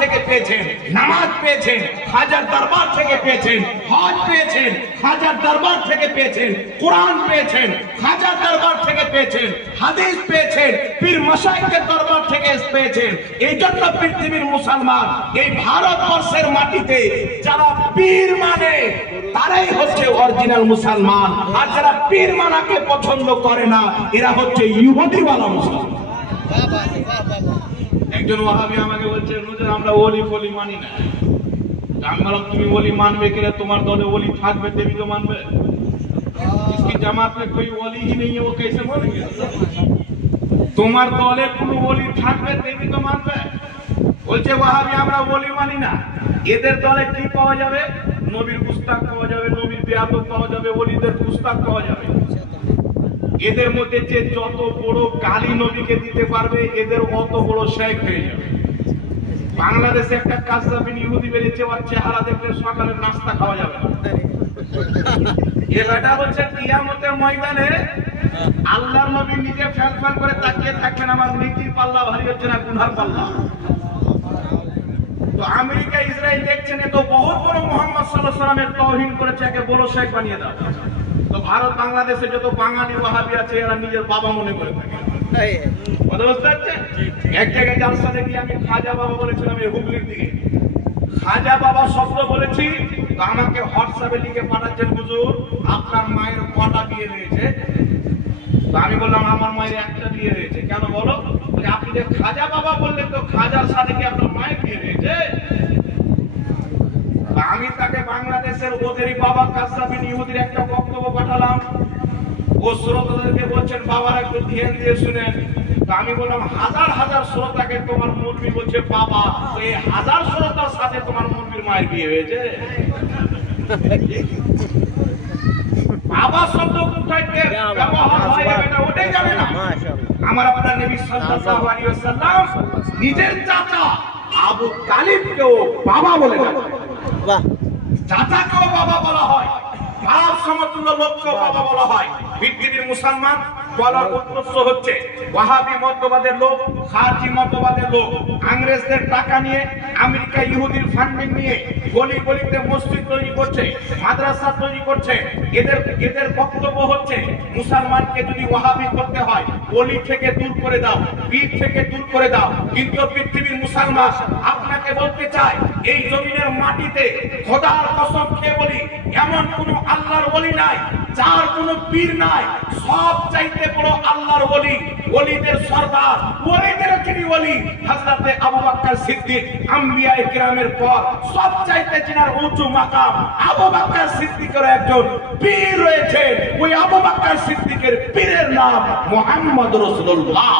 থেকে পেয়েছেন, নামাজ পেয়েছেন খাজার দরবার থেকে পেয়েছেন, হজ পেয়েছেন খাজার দরবার থেকে পেয়েছেন, কোরআন পেয়েছেন খাজার দরবার থেকে পেয়েছেন, হাদিস পেয়েছেন পীর মাশায়েখের দরবার থেকে পেয়েছেন। এই জন্য পৃথিবীর মুসলমান এই ভারতবর্ষের মাটিতে যারা পীর মানে তারাই হচ্ছে অরিজিনাল মুসলমান, আর যারা পীর মানাকে পছন্দ করে না এরা হচ্ছে ইহুদিওয়ালা মুসলমান। একজন ওয়াহাবি আমাকে বলছে, হুজুর আমরা ওলি ফলি মানি না। আমি বললাম তুমি ওলি মানবে কিনা, তোমার দলে ওলি থাকবে তেমনি তো মানবে। इसकी जमात में कोई ওলি ही नहीं है, वो कैसे बोलेंगे? তোমার দলে কোনো ওলি থাকবে তেমনি তো মানবে। বলছে ওয়াহাবি আমরা ওলি মানি না। এদের দলে কি পাওয়া যাবে? নবীর গুস্তাখ পাওয়া যাবে, নবীর বেয়াদব পাওয়া যাবে, ওলিদের গুস্তাখ পাওয়া যাবে। এদের মধ্যে যে যত বড় গালি নবীকে দিতে পারবে এদের অত বড় শেখ হয়ে যাবে। বাংলাদেশে একটা কাজরাবিন ইহুদি বেরিয়েছে, ওর চেহারা দেখলে সকালে নাস্তা খাওয়া যাবে না। এ বেটা বলছে কিয়ামতের ময়দানে আল্লাহর নবী নিজে ফ্যাল ফ্যাল করে তাকিয়ে থাকবেন, আমার নীতির পাল্লা ভারী হচ্ছে না গুনার পাল্লা। তো আমেরিকা ইসরায়েল দেখছেন এ তো বহুত বড় মুহাম্মদ সাল্লাল্লাহু আলাইহি ওয়াসাল্লামের তাওহীন করেছে, একে বড় শেখ বানিয়ে দাও। তো ভারত বাংলাদেশে যত বাঙালি ওয়াহাবি আছে এরা নিজের বাবা মনে করে থাকে। এক জায়গায় জালসা দেখি আমি খাজা বাবা বলেছিলাম, এই হুগলির দিকে খাজা বাবা শব্দ বলেছি, তো আমাকে হোয়াটসঅ্যাপে লিখে পাঠাচ্ছেন, হুজুর আপনার মায়ের কটা বিয়ে হয়েছে? তো আমি বললাম আমার মায়ের একটা বিয়ে হয়েছে। কেন বলো? আপনি যে খাজা বাবা বললেন, তো খাজার সাথে কি আপনার মায়ের বিয়ে হয়েছে? আমি তাকে বাংলাদেশের ওদেরই বাবা কাসরাবিন ইহুদির একটা বক্তব্য পাঠালাম। ও শ্রোতাদেরকে বলছেন বাবার একটু ধ্যান দিয়ে শুনেন। তো আমি বললাম হাজার হাজার শ্রোতাকে তোমার মুরবি বলছে বাবা, এই হাজার শ্রোতার সাথে তোমার মুরবির মায়ের বিয়ে হয়েছে? বাবা শব্দ কোথায় ব্যবহার হয় এটা ওটাই জানে না। আমার আপনার নবী সাল্লাল্লাহু আলাইহি ওয়াসাল্লাম নিজের চাচা আবু তালিবকেও বাবা বলে ডাকেন। বাহ, চাচাকেও বাবা বলা হয়, বাপ সমতুল্য লোককেও বাবা বলা হয়। পৃথিবীর মুসলমান বলার উদ্দেশ্য হচ্ছে ওয়াহাবি মতবাদের লোক, খারজি মতবাদের লোক ইংরেজদের টাকা নিয়ে আমেরিকা ইহুদির ফান্ডিং নিয়ে গলি গলিতে মসজিদ তৈরি করছে, মাদ্রাসা তৈরি করছে। এদের বক্তব্য হচ্ছে মুসলমানকে যদি ওয়াহাবি করতে হয় গলি থেকে দূর করে দাও, পীর থেকে দূর করে দাও। কিন্তু পৃথিবীর মুসলমান আপনাকে বলতে চায় এই জমিনের মাটিতে খোদার কসম খেয়ে বলি এমন কোন আল্লাহর ওলি নাই যার কোন পীর নাই। সব চাইতে বড় আল্লাহর ওলি, ওলিদের সরদার, ওলিদের যিনি ওলি হযরতে আবু বকর সিদ্দিক, আম্বিয়ায়ে কিরামের পর সব চাইতে যিনার উঁচু মাকাম আবু বকর সিদ্দিকের একজন পীর রয়েছে। ওই আবু বকর সিদ্দিকের পীরের নাম মুহাম্মদ রাসূলুল্লাহ।